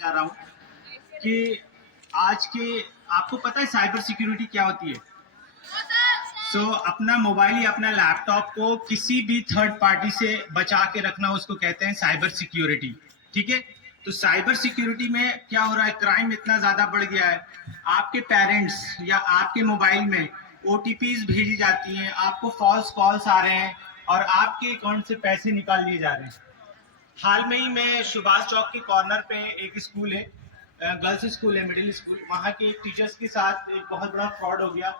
चाह रहा हूँ कि आज के आपको पता है साइबर सिक्योरिटी क्या होती है। अपना मोबाइल या अपना लैपटॉप को किसी भी थर्ड पार्टी से बचा के रखना उसको कहते हैं साइबर सिक्योरिटी। ठीक है, तो साइबर सिक्योरिटी में क्या हो रहा है, क्राइम इतना ज्यादा बढ़ गया है। आपके पेरेंट्स या आपके मोबाइल में ओटीपीज भेजी जाती हैं, आपको फॉल्स कॉल्स आ रहे हैं और आपके अकाउंट से पैसे निकाल लिए जा रहे हैं। हाल में ही मैं सुभाष चौक के कॉर्नर पे एक स्कूल है, गर्ल्स स्कूल है, मिडिल स्कूल, वहाँ के टीचर्स के साथ एक बहुत बड़ा फ्रॉड हो गया।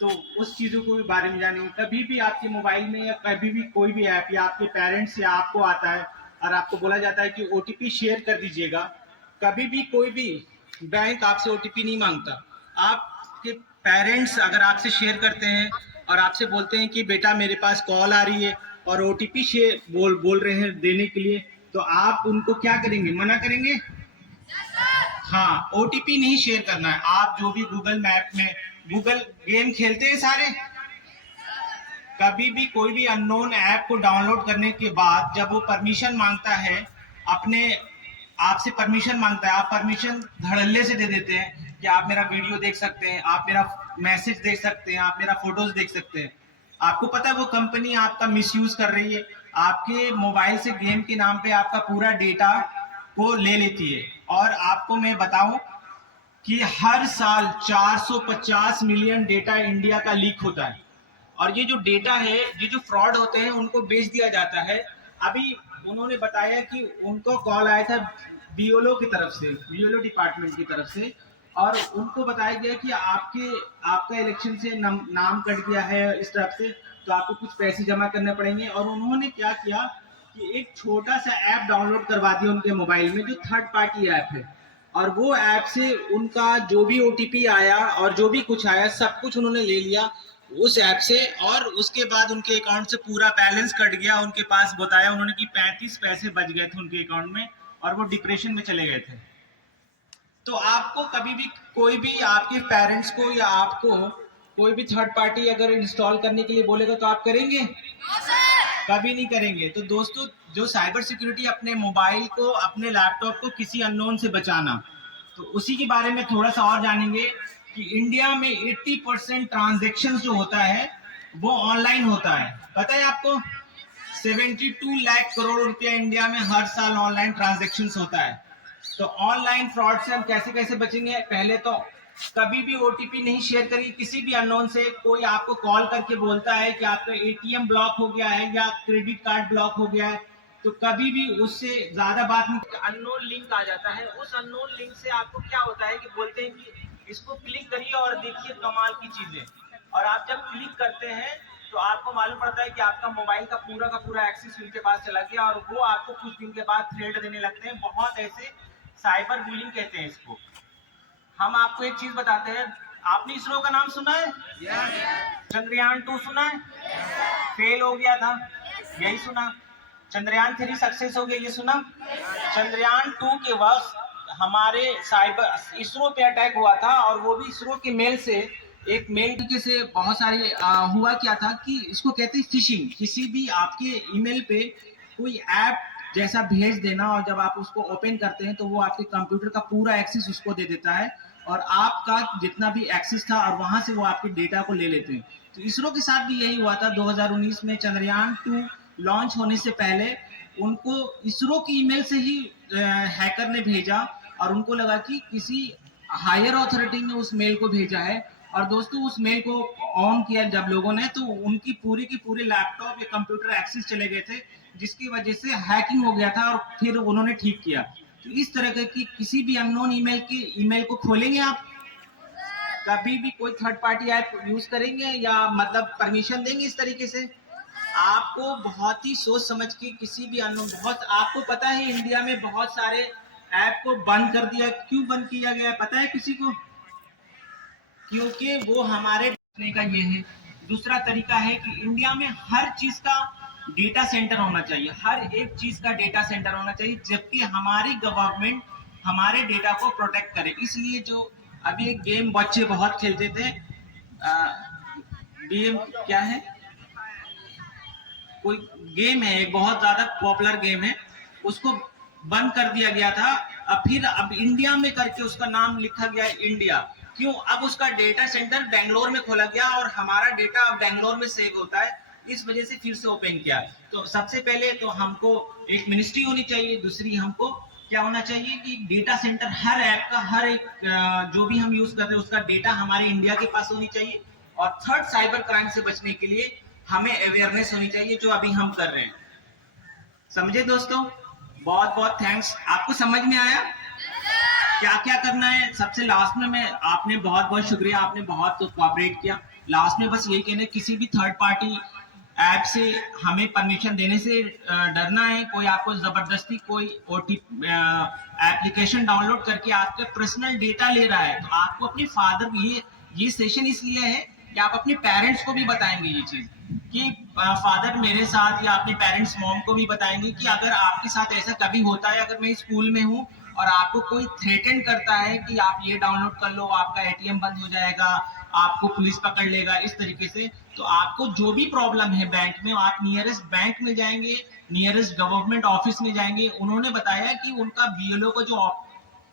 तो उस चीज़ों को भी बारे में जानेंगे। कभी भी आपके मोबाइल में या कभी भी कोई भी ऐप या आपके पेरेंट्स या आपको आता है और आपको बोला जाता है कि ओटीपी शेयर कर दीजिएगा, कभी भी कोई भी बैंक आपसे ओटीपी नहीं मांगता। आपके पेरेंट्स अगर आपसे शेयर करते हैं और आपसे बोलते हैं कि बेटा मेरे पास कॉल आ रही है और ओटीपी शेयर बोल रहे हैं देने के लिए, तो आप उनको क्या करेंगे, मना करेंगे? हाँ, ओटीपी नहीं शेयर करना है। आप जो भी गूगल मैप में गूगल गेम खेलते हैं सारे, कभी भी कोई भी अननोन ऐप को डाउनलोड करने के बाद जब वो परमिशन मांगता है, अपने आपसे परमिशन मांगता है, आप परमिशन धड़ल्ले से दे देते हैं कि आप मेरा वीडियो देख सकते हैं, आप मेरा मैसेज देख सकते हैं, आप मेरा फोटोज देख सकते हैं। आपको पता है वो कंपनी आपका मिसयूज कर रही है, आपके मोबाइल से गेम के नाम पे आपका पूरा डेटा को ले लेती है। और आपको मैं बताऊं कि हर साल 450 मिलियन डेटा इंडिया का लीक होता है और ये जो डेटा है, ये जो फ्रॉड होते हैं उनको बेच दिया जाता है। अभी उन्होंने बताया कि उनको कॉल आया था बीओलो की तरफ से, बीओलो डिपार्टमेंट की तरफ से, और उनको बताया गया कि आपका इलेक्शन से नाम कट गया है इस तरफ से, तो आपको कुछ पैसे जमा करने पड़ेंगे। और उन्होंने क्या किया कि एक छोटा सा ऐप डाउनलोड करवा दिया उनके मोबाइल में जो थर्ड पार्टी ऐप है, और वो ऐप से उनका जो भी ओटीपी आया और जो भी कुछ आया सब कुछ उन्होंने ले लिया उस ऐप से। और उसके बाद उनके अकाउंट से पूरा बैलेंस कट गया। उनके पास बताया उन्होंने कि 35 पैसे बच गए थे उनके अकाउंट में और वो डिप्रेशन में चले गए थे। तो आपको कभी भी कोई भी आपके पेरेंट्स को या आपको कोई भी थर्ड पार्टी अगर इंस्टॉल करने के लिए बोलेगा तो आप करेंगे? कभी नहीं करेंगे। तो दोस्तों, जो साइबर सिक्योरिटी, अपने मोबाइल को, अपने लैपटॉप को किसी अननोन से बचाना, तो उसी के बारे में थोड़ा सा और जानेंगे कि इंडिया में 80% ट्रांजेक्शन जो होता है वो ऑनलाइन होता है। पता है आपको? 72 लाख करोड़ रुपया इंडिया में हर साल ऑनलाइन ट्रांजेक्शन होता है। तो ऑनलाइन फ्रॉड से हम कैसे कैसे बचेंगे? पहले तो कभी भी ओटीपी नहीं शेयर करिए किसी भी अननोन से। कोई आपको कॉल करके बोलता है कि आपका एटीएम ब्लॉक हो गया है या क्रेडिट कार्ड ब्लॉक हो गया है, तो कभी भी उससे ज्यादा बात नहीं। अननोन लिंक आ जाता है, उस अननोन लिंक से आपको क्या होता है कि बोलते हैं कि इसको क्लिक करिए और देखिए कमाल की चीजें। और आप जब क्लिक करते हैं तो आपको मालूम पड़ता है कि आपका मोबाइल का पूरा एक्सेस उनके पास चला गया और वो आपको कुछ दिन के बाद थ्रेट देने लगते हैं। बहुत ऐसे साइबर बुलिंग कहते हैं इसको। हम आपको एक चीज बताते हैं, आपने इसरो का नाम सुना है? चंद्रयान 2 सुना है? फेल हो गया था, यही सुना। चंद्रयान 3 सक्सेस हो गया, ये सुना। चंद्रयान 2 के वक्त हमारे साइबर इसरो पे अटैक हुआ था और वो भी इसरो के मेल से, एक मेल से बहुत सारे हुआ क्या था कि इसको कहते हैं फिशिंग। किसी भी आपके ईमेल पे कोई ऐप जैसा भेज देना और जब आप उसको ओपन करते हैं तो वो आपके कंप्यूटर का पूरा एक्सेस उसको दे देता है और आपका जितना भी एक्सेस था और वहां से वो आपके डेटा को ले लेते हैं। तो इसरो के साथ भी यही हुआ था। 2019 में चंद्रयान 2 लॉन्च होने से पहले उनको इसरो की ईमेल से ही हैकर ने भेजा और उनको लगा कि किसी हायर अथॉरिटी ने उस मेल को भेजा है। और दोस्तों, उस मेल को ऑन किया जब लोगों ने, तो उनकी पूरी की पूरी लैपटॉप या कंप्यूटर एक्सेस चले गए थे, जिसकी वजह से हैकिंग हो गया था और फिर उन्होंने ठीक किया। तो इस तरह की किसी भी अननोन ईमेल को खोलेंगे आप, कभी भी कोई थर्ड पार्टी ऐप यूज करेंगे या मतलब परमिशन देंगे इस तरीके से? आपको बहुत ही सोच समझ के किसी भी अननोन, बहुत आपको पता है इंडिया में बहुत सारे ऐप को बंद कर दिया। क्यों बंद किया गया पता है किसी को? क्योंकि वो हमारे का ये है। दूसरा तरीका है कि इंडिया में हर चीज का डेटा सेंटर होना चाहिए, हर एक चीज का डेटा सेंटर होना चाहिए, जबकि हमारी गवर्नमेंट हमारे डेटा को प्रोटेक्ट करे। इसलिए जो अभी एक गेम बच्चे बहुत खेलते थे, गेम क्या है, कोई गेम है, एक बहुत ज्यादा पॉपुलर गेम है, उसको बंद कर दिया गया था फिर अब इंडिया में करके उसका नाम लिखा गया है इंडिया। क्यों? अब उसका डेटा सेंटर बेंगलोर में खोला गया और हमारा डेटा अब बेंगलोर में सेव होता है, इस वजह से फिर से ओपन किया। तो सबसे पहले तो हमको एक मिनिस्ट्री होनी चाहिए, दूसरी हमको क्या होना चाहिए कि डेटा सेंटर हर ऐप का, हर एक जो भी हम यूज कर रहे हैं उसका डेटा हमारे इंडिया के पास होनी चाहिए। और थर्ड, साइबर क्राइम से बचने के लिए हमें अवेयरनेस होनी चाहिए, जो अभी हम कर रहे हैं। समझे दोस्तों? बहुत बहुत थैंक्स। आपको समझ में आया क्या क्या करना है? सबसे लास्ट में मैं, आपने बहुत बहुत शुक्रिया, आपने बहुत कोऑपरेट किया। लास्ट में बस यही कहना है, किसी भी थर्ड पार्टी ऐप से हमें परमिशन देने से डरना है। कोई आपको जबरदस्ती कोई ओटीपी एप्लीकेशन डाउनलोड करके आपके पर्सनल डेटा ले रहा है, तो आपको अपने फादर, ये सेशन इसलिए है कि आप अपने पेरेंट्स को भी बताएंगे ये चीज कि फादर मेरे साथ, या अपने पेरेंट्स मॉम को भी बताएंगे कि अगर आपके साथ ऐसा कभी होता है, अगर मैं स्कूल में हूँ और आपको कोई थ्रेटन करता है कि आप ये डाउनलोड कर लो, आपका एटीएम बंद हो जाएगा, आपको पुलिस पकड़ लेगा, इस तरीके से, तो आपको जो भी प्रॉब्लम है बैंक में, आप नियरेस्ट बैंक में जाएंगे, नियरेस्ट गवर्नमेंट ऑफिस में जाएंगे। उन्होंने बताया कि उनका बीएलओ को जो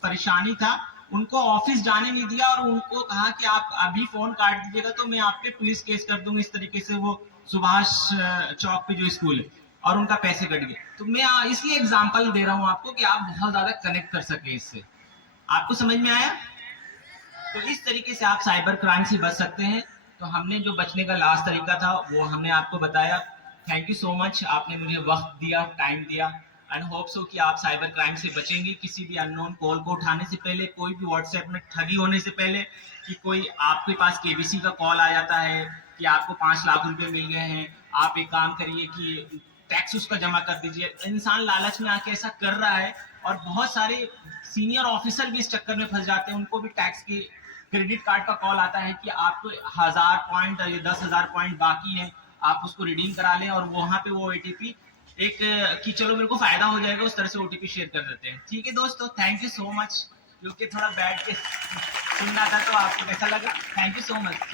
परेशानी था, उनको ऑफिस जाने नहीं दिया और उनको कहा कि आप अभी फोन काट दीजिएगा तो मैं आप पे पुलिस केस कर दूंगा, इस तरीके से। वो सुभाष चौक पे जो स्कूल है, और उनका पैसे कट गए। तो मैं इसलिए एग्जांपल दे रहा हूं आपको कि आप बहुत ज्यादा कनेक्ट कर सके इससे। आपको समझ में आया? तो इस तरीके से आप साइबर क्राइम से बच सकते हैं। तो हमने जो बचने का लास्ट तरीका था वो हमने आपको बताया। थैंक यू सो मच, आपने मुझे वक्त दिया, टाइम दिया, एंड होप सो कि आप साइबर क्राइम से बचेंगे। किसी भी अननोन कॉल को उठाने से पहले, कोई भी व्हाट्सएप में ठगी होने से पहले, कि कोई आपके पास केबीसी का कॉल आ जाता है कि आपको 5 लाख रुपए मिल गए हैं, आप एक काम करिए कि टैक्स उसका जमा कर दीजिए। इंसान लालच में आके ऐसा कर रहा है, और बहुत सारे सीनियर ऑफिसर भी इस चक्कर में फंस जाते हैं। उनको भी टैक्स की क्रेडिट कार्ड का कॉल आता है कि आपको 1000 पॉइंट या 10,000 पॉइंट बाकी है, आप उसको रिडीम करा लें, और वहां पे वो ओटीपी एक कि चलो मेरे को फायदा हो जाएगा, उस तरह से ओटीपी शेयर कर देते हैं। ठीक है दोस्तों, थैंक यू सो मच। क्योंकि थोड़ा बैठ के सुनना था, तो आपको कैसा लगा? Thank you so much.